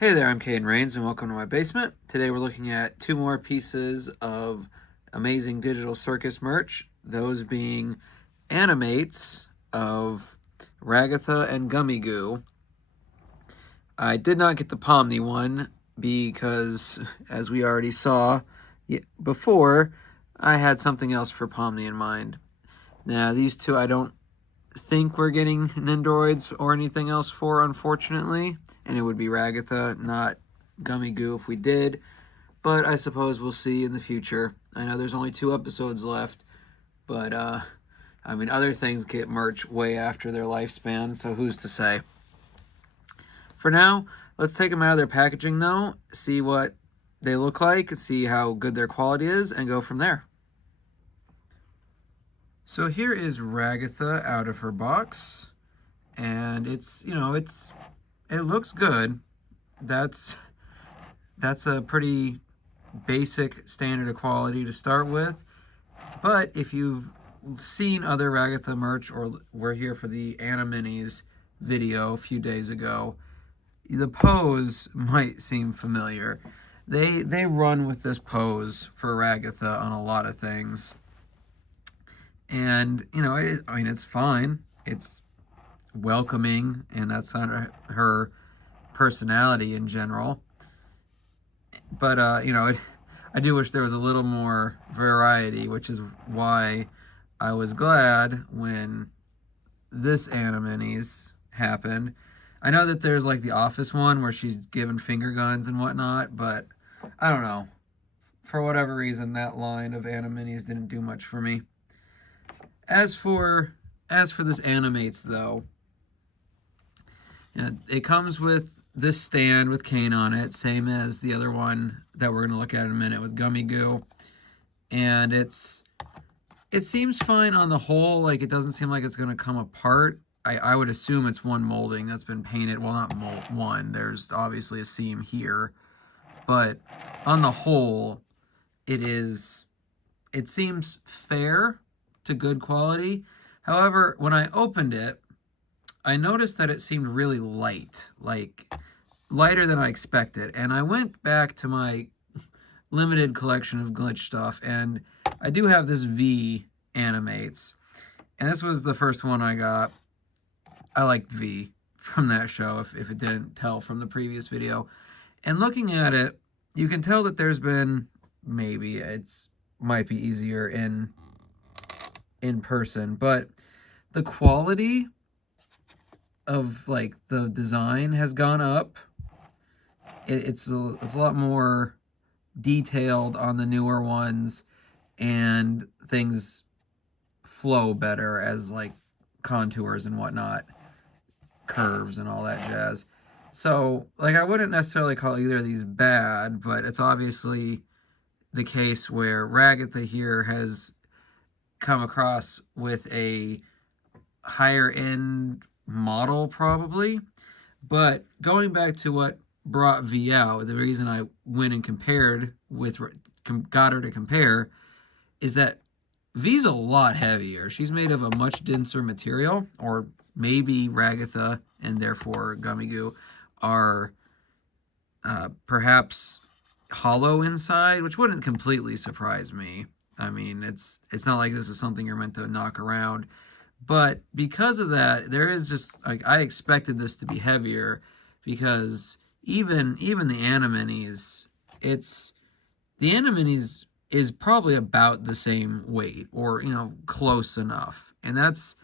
Hey there, I'm Caden Rains, and welcome to my basement. Today we're looking at two more pieces of amazing digital circus merch, those being Animates of Ragatha and Gummy Goo. I did not get the Pomni one because, as we already saw before, I had something else for Pomni in mind. Now, these two I don't think we're getting Nendoroids or anything else for, unfortunately, and it would be Ragatha, not Gummy Goo if we did, but I suppose we'll see in the future. I know there's only 2 episodes left, but I mean, other things get merch way after their lifespan, so who's to say? For now, let's take them out of their packaging though, see what they look like, see how good their quality is, and go from there. So here is Ragatha out of her box, and it looks good. That's a pretty basic standard of quality to start with. But if you've seen other Ragatha merch, or were here for the Animminis video a few days ago, the pose might seem familiar. They run with this pose for Ragatha on a lot of things. And, it's fine. It's welcoming, and that's kind of her personality in general. But, I do wish there was a little more variety, which is why I was glad when this Animini's happened. I know that there's like the Office one where she's given finger guns and whatnot, but I don't know. For whatever reason, that line of Animini's didn't do much for me. As for this Animates though, it comes with this stand with Kane on it, same as the other one that we're going to look at in a minute with Gummy Goo. And it seems fine on the whole. Like, it doesn't seem like it's going to come apart. I would assume it's one molding that's been painted. Well, not one. There's obviously a seam here. But on the whole, it seems fair to good quality. However, when I opened it, I noticed that it seemed really light, like lighter than I expected. And I went back to my limited collection of glitch stuff, and I do have this V Animates, and this was the first one I got. I liked V from that show, if it didn't tell from the previous video. And looking at it, you can tell that there's been, maybe it's might be easier in person, but the quality of like the design has gone up. It's a lot more detailed on the newer ones, and things flow better as like contours and whatnot, curves and all that jazz. So like, I wouldn't necessarily call either of these bad, but it's obviously the case where Ragatha here has come across with a higher end model probably. But going back to what brought V out, the reason I went and got her to compare, is that V's a lot heavier. She's made of a much denser material, or maybe Ragatha and therefore Gummy Goo are perhaps hollow inside, which wouldn't completely surprise me. I mean, it's not like this is something you're meant to knock around. But because of that, there is just, like, I expected this to be heavier, because even the Animini's, the Animini's is probably about the same weight, or, close enough. And that's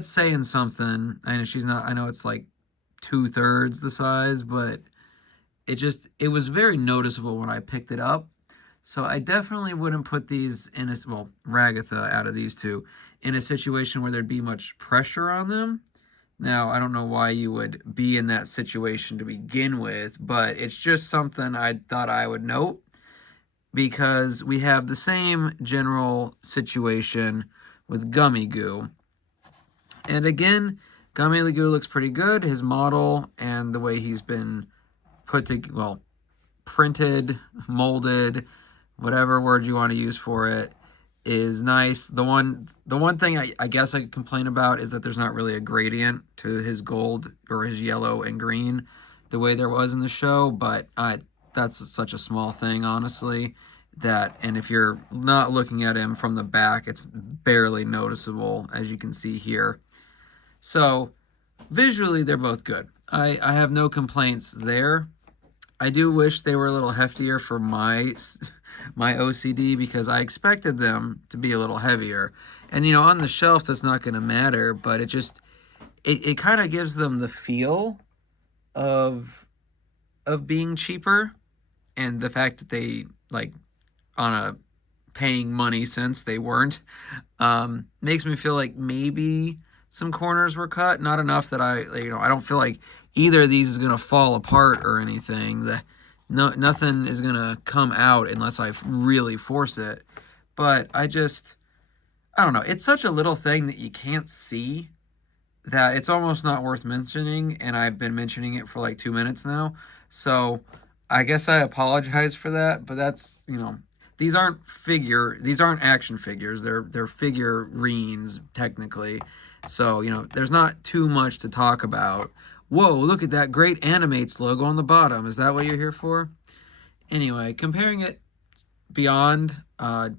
saying something. I know I know it's like 2/3 the size, but it was very noticeable when I picked it up. So I definitely wouldn't put these in Ragatha out of these two, in a situation where there'd be much pressure on them. Now, I don't know why you would be in that situation to begin with, but it's just something I thought I would note, because we have the same general situation with Gummy Goo. And again, Gummy Goo looks pretty good. His model and the way he's been printed, molded, whatever word you want to use for it, is nice. The one thing I guess I could complain about is that there's not really a gradient to his gold or his yellow and green. the way there was in the show, but that's such a small thing, honestly, and if you're not looking at him from the back, it's barely noticeable, as you can see here. So visually, they're both good. I have no complaints there. I do wish they were a little heftier for my OCD, because I expected them to be a little heavier. And, on the shelf, that's not going to matter, but it kind of gives them the feel of being cheaper, and the fact that they, like, on a paying money sense, they weren't, makes me feel like maybe some corners were cut, not enough that I don't feel like either of these is going to fall apart or anything. Nothing is going to come out unless I really force it. But I don't know. It's such a little thing that you can't see that it's almost not worth mentioning, and I've been mentioning it for like 2 minutes now. So I guess I apologize for that, but that's, these aren't action figures. They're figurines, technically. So, there's not too much to talk about. Whoa, look at that great Animatez logo on the bottom. Is that what you're here for? Anyway, comparing it beyond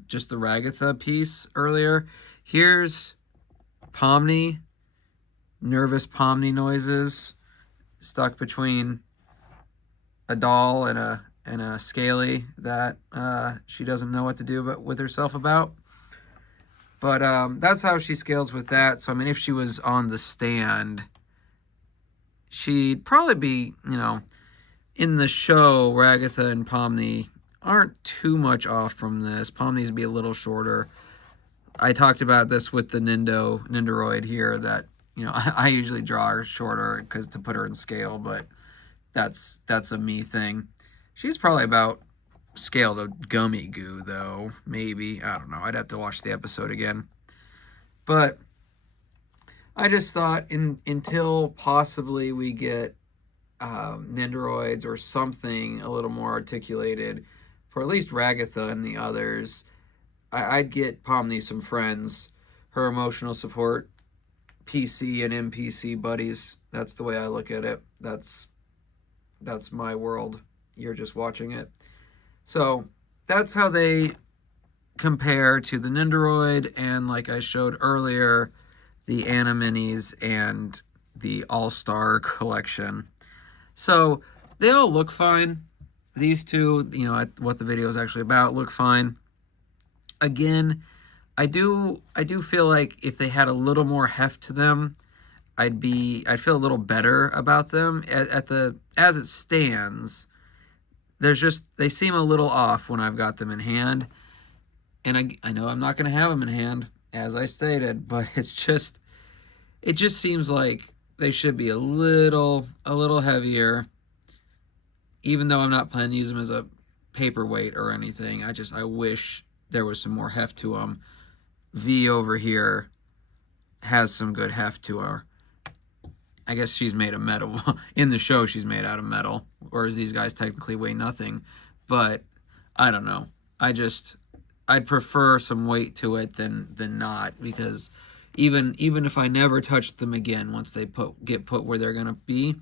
just the Ragatha piece earlier, here's Pomni, nervous Pomni noises, stuck between a doll and a scaly that she doesn't know what to do with herself about. But that's how she scales with that. So, I mean, if she was on the stand, she'd probably be, in the show, Ragatha and Pomni aren't too much off from this. Pomni's be a little shorter. I talked about this with the Nindoroid here, that, I usually draw her shorter because to put her in scale, but that's a me thing. She's probably about scale to Gummy Goo, though. Maybe. I don't know. I'd have to watch the episode again. But I just thought until possibly we get Nindoroids or something a little more articulated for at least Ragatha and the others, I'd get Pomni some friends, her emotional support, PC and NPC buddies. That's the way I look at it. That's my world. You're just watching it. So that's how they compare to the Nindoroid, and like I showed earlier, the Animini's and the All-Star collection. So they all look fine. These two, what the video is actually about, look fine. Again, I do feel like if they had a little more heft to them, I'd feel a little better about them. As it stands, they seem a little off when I've got them in hand. And I know I'm not going to have them in hand, as I stated, but it just seems like they should be a little heavier, even though I'm not planning to use them as a paperweight or anything. I wish there was some more heft to them. V over here has some good heft to her. I guess she's made of metal. In the show, she's made out of metal, whereas these guys technically weigh nothing. But I don't know. I'd prefer some weight to it than not, because even if I never touch them again once they get put where they're gonna be,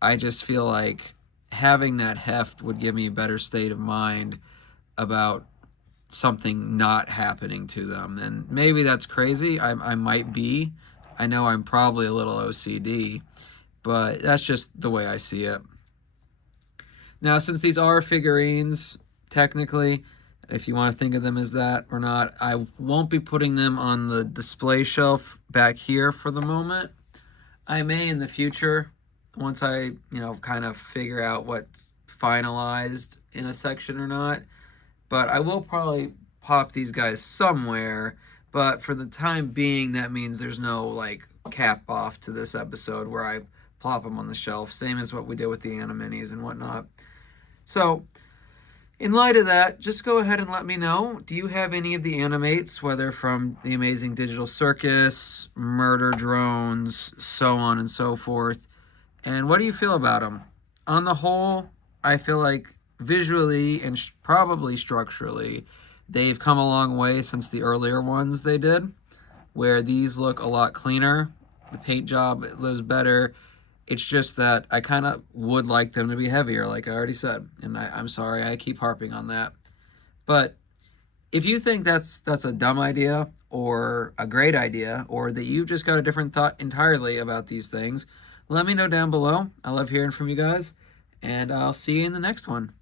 I just feel like having that heft would give me a better state of mind about something not happening to them. And maybe that's crazy. I might be. I know I'm probably a little OCD, but that's just the way I see it. Now, since these are figurines, technically, if you want to think of them as that or not, I won't be putting them on the display shelf back here for the moment. I may in the future, once I, kind of figure out what's finalized in a section or not. But I will probably pop these guys somewhere. But for the time being, that means there's no, cap off to this episode where I plop them on the shelf. Same as what we did with the Animini's and whatnot. So, in light of that, just go ahead and let me know. Do you have any of the Animates, whether from the Amazing Digital Circus, Murder Drones, so on and so forth? And what do you feel about them? On the whole, I feel like visually and probably structurally, they've come a long way since the earlier ones they did, where these look a lot cleaner. The paint job was better. It's just that I kind of would like them to be heavier, like I already said. And I'm sorry I keep harping on that. But if you think that's a dumb idea or a great idea, or that you've just got a different thought entirely about these things, let me know down below. I love hearing from you guys, and I'll see you in the next one.